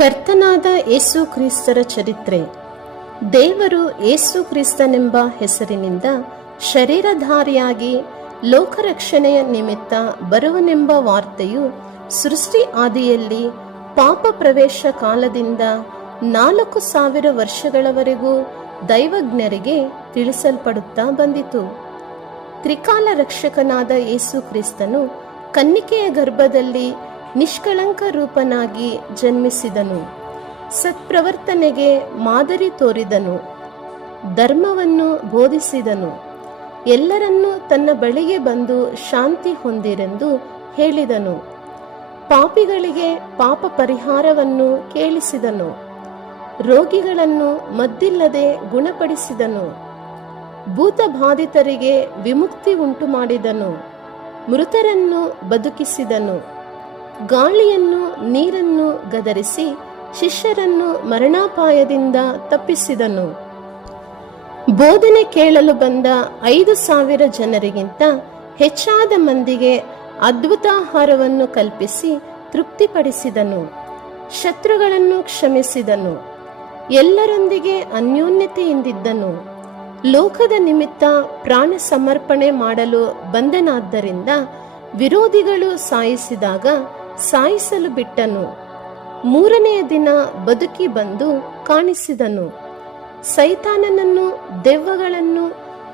ಕರ್ತನಾದ ಯೇಸು ಕ್ರಿಸ್ತರ ಚರಿತ್ರೆ. ದೇವರು ಯೇಸು ಕ್ರಿಸ್ತನೆಂಬ ಹೆಸರಿನಿಂದ ಶರೀರಧಾರಿಯಾಗಿ ಲೋಕರಕ್ಷಣೆಯ ನಿಮಿತ್ತ ಬರುವನೆಂಬ ವಾರ್ತೆಯು ಸೃಷ್ಟಿ ಆದಿಯಲ್ಲಿ ಪಾಪ ಪ್ರವೇಶ ಕಾಲದಿಂದ 4000 ವರ್ಷಗಳವರೆಗೂ ದೈವಜ್ಞರಿಗೆ ತಿಳಿಸಲ್ಪಡುತ್ತಾ ಬಂದಿತು. ತ್ರಿಕಾಲ ರಕ್ಷಕನಾದ ಯೇಸು ಕ್ರಿಸ್ತನು ಕನ್ನಿಕೆಯ ಗರ್ಭದಲ್ಲಿ ನಿಷ್ಕಳಂಕ ರೂಪನಾಗಿ ಜನ್ಮಿಸಿದನು. ಸತ್ಪ್ರವರ್ತನೆಗೆ ಮಾದರಿ ತೋರಿದನು. ಧರ್ಮವನ್ನು ಬೋಧಿಸಿದನು. ಎಲ್ಲರನ್ನೂ ತನ್ನ ಬಳಿಗೆ ಬಂದು ಶಾಂತಿ ಹೊಂದಿರೆಂದು ಹೇಳಿದನು. ಪಾಪಿಗಳಿಗೆ ಪಾಪ ಪರಿಹಾರವನ್ನು ಕೇಳಿಸಿದನು. ರೋಗಿಗಳನ್ನು ಮದ್ದಿಲ್ಲದೆ ಗುಣಪಡಿಸಿದನು. ಭೂತಬಾಧಿತರಿಗೆ ವಿಮುಕ್ತಿ ಉಂಟು ಮಾಡಿದನು. ಮೃತರನ್ನು ಬದುಕಿಸಿದನು. ಗಾಳಿಯನ್ನು ನೀರನ್ನು ಗದರಿಸಿ ಶಿಷ್ಯರನ್ನು ಮರಣಾಪಾಯದಿಂದ ತಪ್ಪಿಸಿದನು. ಬೋಧನೆ ಕೇಳಲು ಬಂದ 5,000 ಜನರಿಗಿಂತ ಹೆಚ್ಚಾದ ಮಂದಿಗೆ ಅದ್ಭುತಾಹಾರವನ್ನು ಕಲ್ಪಿಸಿ ತೃಪ್ತಿಪಡಿಸಿದನು. ಶತ್ರುಗಳನ್ನು ಕ್ಷಮಿಸಿದನು. ಎಲ್ಲರೊಂದಿಗೆ ಅನ್ಯೋನ್ಯತೆಯಿಂದಿದ್ದನು. ಲೋಕದ ನಿಮಿತ್ತ ಪ್ರಾಣ ಸಮರ್ಪಣೆ ಮಾಡಲು ಬಂದನಾದ್ದರಿಂದ ವಿರೋಧಿಗಳು ಸಾಯಿಸಿದಾಗ ಸಾಯಿಸಲು ಬಿಟ್ಟನು. 3ನೆಯ ದಿನ ಬದುಕಿ ಬಂದು ಕಾಣಿಸಿದನು. ಸೈತಾನನನ್ನು, ದೆವ್ವಗಳನ್ನು,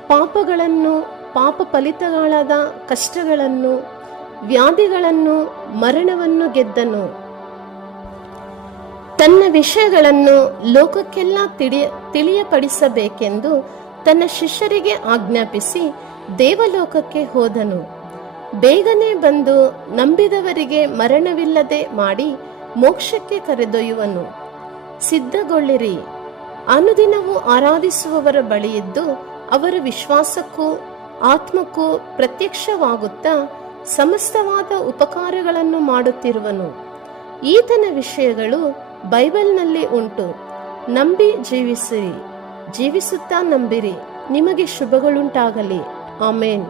ಪಾಪಗಳನ್ನು, ಪಾಪ ಫಲಿತಗಳಾದ ಕಷ್ಟಗಳನ್ನು, ವ್ಯಾಧಿಗಳನ್ನು, ಮರಣವನ್ನು ಗೆದ್ದನು. ತನ್ನ ವಿಷಯಗಳನ್ನು ಲೋಕಕ್ಕೆಲ್ಲ ತಿಳಿಯಪಡಿಸಬೇಕೆಂದು ತನ್ನ ಶಿಷ್ಯರಿಗೆ ಆಜ್ಞಾಪಿಸಿ ದೇವಲೋಕಕ್ಕೆ ಹೋದನು. ಬೇಗನೆ ಬಂದು ನಂಬಿದವರಿಗೆ ಮರಣವಿಲ್ಲದೆ ಮಾಡಿ ಮೋಕ್ಷಕ್ಕೆ ಕರೆದೊಯ್ಯುವನು. ಸಿದ್ಧಗೊಳ್ಳಿರಿ. ಅನುದಿನವೂ ಆರಾಧಿಸುವವರ ಬಳಿಯಿದ್ದು ಅವರ ವಿಶ್ವಾಸಕ್ಕೂ ಆತ್ಮಕ್ಕೂ ಪ್ರತ್ಯಕ್ಷವಾಗುತ್ತಾ ಸಮಸ್ತವಾದ ಉಪಕಾರಗಳನ್ನು ಮಾಡುತ್ತಿರುವನು. ಈತನ ವಿಷಯಗಳು ಬೈಬಲ್ನಲ್ಲಿ ಉಂಟು. ನಂಬಿ ಜೀವಿಸಿರಿ. ಜೀವಿಸುತ್ತಾ ನಂಬಿರಿ. ನಿಮಗೆ ಶುಭಗಳುಂಟಾಗಲಿ. ಆಮೇನ್.